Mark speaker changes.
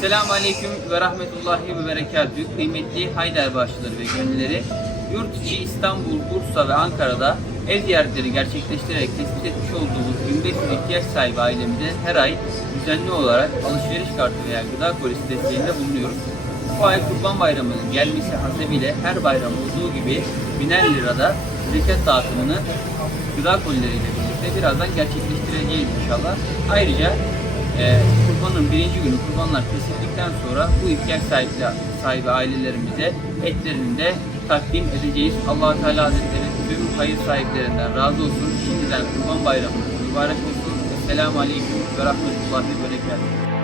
Speaker 1: Selamun Aleyküm ve Rahmetullahi ve Berekatühü. Kıymetli Haydar bağışçıları ve gönülleri, yurt içi İstanbul, Bursa ve Ankara'da ev ziyaretleri gerçekleştirerek tespit etmiş olduğumuz 1500 ihtiyaç sahibi ailemize her ay düzenli olarak alışveriş kartı veya gıda kolisi desteğinde bulunuyoruz. Bu ay Kurban Bayramı'nın gelmesi hasebiyle her bayram olduğu gibi biner lirada zekat dağıtımını gıda kolileriyle birlikte birazdan gerçekleştireceğiz inşallah. Ayrıca e, kurbanın birinci günü kurbanlar kesildikten sonra bu ihtiyaç sahibi, sahibi ailelerimize etlerini de takdim edeceğiz. allah Teala Hazretleri tüm hayır sahiplerinden razı olsun. Şimdiden kurban bayramınız mübarek olsun. Esselamu Aleyküm ve Rahmetullahi ve Berekatuhu.